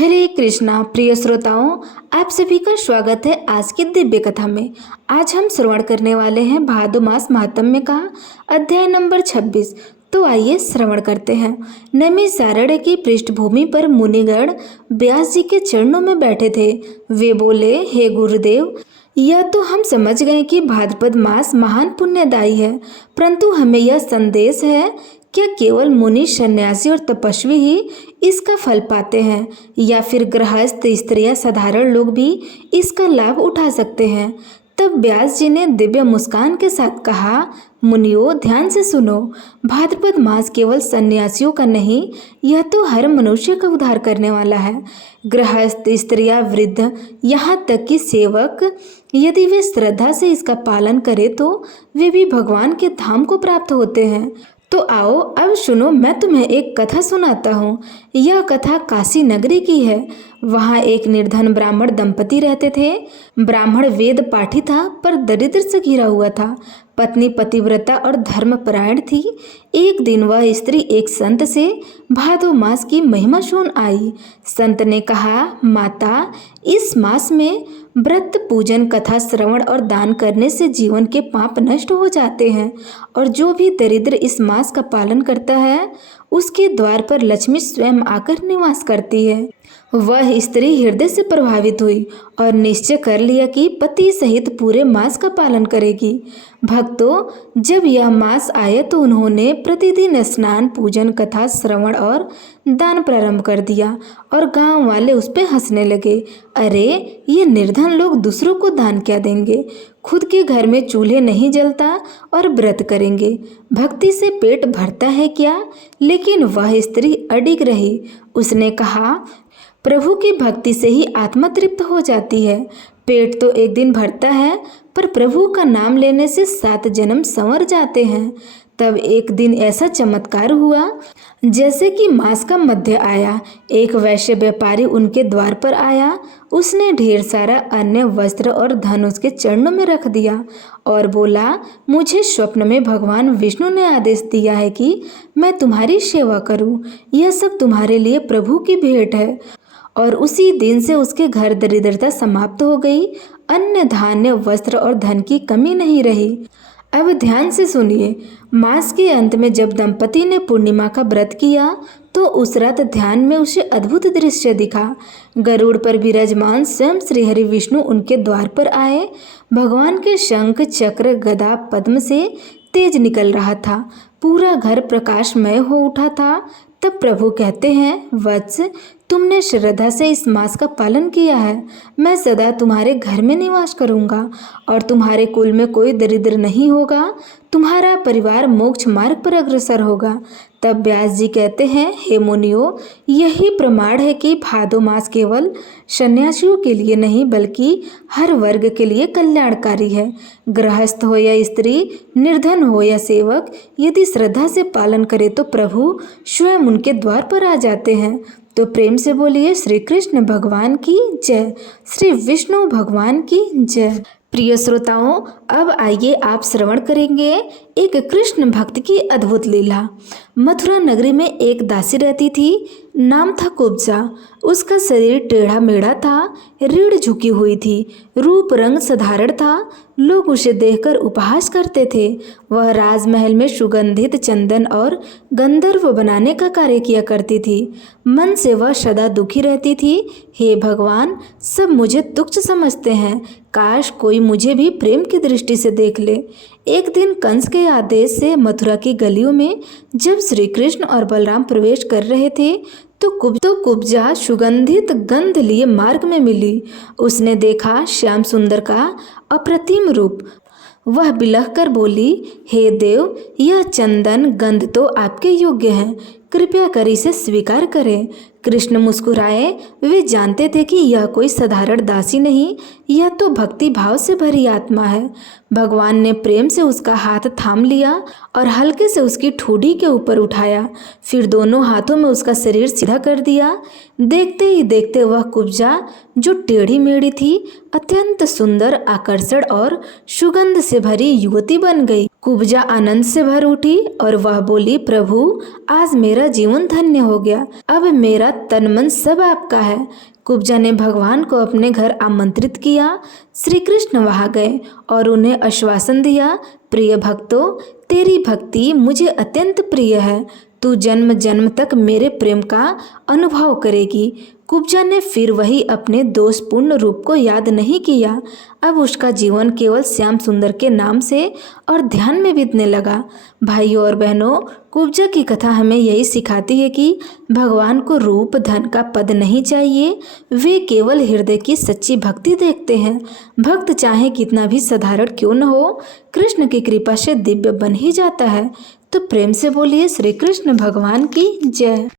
हरे कृष्णा प्रिय श्रोताओं, आप सभी का स्वागत है आज की दिव्य कथा में। आज हम श्रवण करने वाले हैं भादो मास महात्म्य का अध्याय नंबर 26। तो आइए श्रवण करते हैं। नैमिषारण्य की पृष्ठभूमि पर मुनिगण व्यास जी के चरणों में बैठे थे। वे बोले, हे गुरुदेव, यह तो हम समझ गए कि भाद्रपद मास महान पुण्यदायी है, परंतु हमें यह संदेश है, क्या केवल मुनि, सन्यासी और तपस्वी ही इसका फल पाते हैं या फिर गृहस्थ, स्त्रियां, साधारण लोग भी इसका लाभ उठा सकते हैं? तब व्यास जी ने दिव्य मुस्कान के साथ कहा, मुनियों, ध्यान से सुनो। भाद्रपद मास केवल सन्यासियों का नहीं, यह तो हर मनुष्य का उद्धार करने वाला है। गृहस्थ, स्त्रियां, वृद्ध, यहाँ तक कि सेवक, यदि वे श्रद्धा से इसका पालन करें तो वे भी भगवान के धाम को प्राप्त होते हैं। तो आओ अब सुनो, मैं तुम्हें एक कथा सुनाता हूँ। यह कथा काशी नगरी की है। वहाँ एक निर्धन ब्राह्मण दंपति रहते थे। ब्राह्मण वेद पाठी था, पर दरिद्र से घिरा हुआ था। पत्नी पतिव्रता और धर्मपरायण थी। एक दिन वह स्त्री एक संत से भादो मास की महिमा सुन आई। संत ने कहा, माता, इस मास में व्रत, पूजन, कथा श्रवण और दान करने से जीवन के पाप नष्ट हो जाते हैं, और जो भी दरिद्र इस मास का पालन करता है उसके द्वार पर लक्ष्मी स्वयं आकर निवास करती है। वह स्त्री हृदय से प्रभावित हुई और निश्चय कर लिया कि पति सहित पूरे मास का पालन करेगी। भक्तों, जब यह मास आए तो उन्होंने प्रतिदिन स्नान, पूजन, कथा श्रवण और दान प्रारंभ कर दिया, और गांव वाले उस पर हंसने लगे। अरे, ये निर्धन लोग दूसरों को दान क्या देंगे? खुद के घर में चूल्हे नहीं जलता और व्रत करेंगे, भक्ति से पेट भरता है क्या? लेकिन वह स्त्री अडिग रही। उसने कहा, प्रभु की भक्ति से ही आत्मा तृप्त हो जाती है। पेट तो एक दिन भरता है, पर प्रभु का नाम लेने से 7 जन्म संवर जाते हैं। तब एक दिन ऐसा चमत्कार हुआ जैसे कि मास का मध्य आया। एक वैश्य व्यापारी उनके द्वार पर आया। उसने ढेर सारा अन्य, वस्त्र और धन उसके चरणों में रख दिया और बोला, मुझे स्वप्न में भगवान विष्णु ने आदेश दिया है कि मैं तुम्हारी सेवा करूं। यह सब तुम्हारे लिए प्रभु की भेंट है। और उसी दिन से उसके घर दरिद्रता समाप्त हो गई। अन्न, धान्य, वस्त्र और धन की कमी नहीं रही। अब ध्यान से सुनिए। मास के अंत में जब दंपति ने पूर्णिमा का व्रत किया तो उस रात ध्यान में उसे अद्भुत दृश्य दिखा। गरुड़ पर विराजमान स्वयं श्री हरि विष्णु उनके द्वार पर आए। भगवान के शंख, चक्र, गदा, पद्म से तेज निकल रहा था। पूरा घर प्रकाशमय हो उठा था। तब प्रभु कहते हैं, वत्स, तुमने श्रद्धा से इस मास का पालन किया है। मैं सदा तुम्हारे घर में निवास करूंगा और तुम्हारे कुल में कोई दरिद्र नहीं होगा। तुम्हारा परिवार मोक्ष मार्ग पर अग्रसर होगा। तब व्यास जी कहते हैं, हे मुनियों, यही प्रमाण है कि भादो मास केवल सन्यासियों के लिए नहीं बल्कि हर वर्ग के लिए कल्याणकारी है। गृहस्थ हो या स्त्री, निर्धन हो या सेवक, यदि श्रद्धा से पालन करे तो प्रभु स्वयं उनके द्वार पर आ जाते हैं। तो प्रेम से बोलिए, श्री कृष्ण भगवान की जय, श्री विष्णु भगवान की जय। प्रिय श्रोताओं, अब आइए आप श्रवण करेंगे एक कृष्ण भक्त की अद्भुत लीला। मथुरा नगरी में एक दासी रहती थी। नाम था कुब्जा। उसका शरीर टेढ़ा मेढ़ा था, रीढ़ झुकी हुई थी, रूप रंग साधारण था। लोग उसे देखकर उपहास करते थे। वह राजमहल में सुगंधित चंदन और गंधर्व बनाने का कार्य किया करती थी। मन से वह सदा दुखी रहती थी। हे भगवान, सब मुझे तुच्छ समझते हैं, काश कोई मुझे भी प्रेम की दृष्टि से देख ले। एक दिन कंस के आदेश से मथुरा की गलियों में जब श्री कृष्ण और बलराम प्रवेश कर रहे थे तो कुब्जा सुगंधित गंध लिए मार्ग में मिली। उसने देखा श्याम सुंदर का अप्रतिम रूप। वह बिलख कर बोली, हे देव, यह चंदन गंध तो आपके योग्य है, कृपया कर इसे स्वीकार करें। कृष्ण मुस्कुराए। वे जानते थे कि यह कोई साधारण दासी नहीं, यह तो भक्ति भाव से भरी आत्मा है। भगवान ने प्रेम से उसका हाथ थाम लिया और हल्के से उसकी ठोड़ी के ऊपर उठाया। फिर दोनों हाथों में उसका शरीर सीधा कर दिया। देखते ही देखते वह कुब्जा, जो टेढ़ी मेढ़ी थी, अत्यंत सुंदर, आकर्षण और सुगंध से भरी युवती बन गई। कुब्जा आनंद से भर उठी और वह बोली, प्रभु आज मेरा जीवन धन्य हो गया। अब मेरा तन मन सब आपका है। कुब्जा ने भगवान को अपने घर आमंत्रित किया। श्री कृष्ण वहां गए और उन्हें आश्वासन दिया, प्रिय भक्तों, तेरी भक्ति मुझे अत्यंत प्रिय है। तू जन्म जन्म तक मेरे प्रेम का अनुभव करेगी। कुब्जा ने फिर वही अपने दोषपूर्ण रूप को याद नहीं किया। अब उसका जीवन केवल श्याम सुंदर के नाम से और ध्यान में बीतने लगा। भाइयों और बहनों, कुब्जा की कथा हमें यही सिखाती है कि भगवान को रूप धन का पद नहीं चाहिए, वे केवल हृदय की सच्ची भक्ति देखते हैं। भक्त चाहे कितना भी साधारण क्यों न हो, कृष्ण की कृपा से दिव्य बन ही जाता है। तो प्रेम से बोलिए श्री कृष्ण भगवान की जय।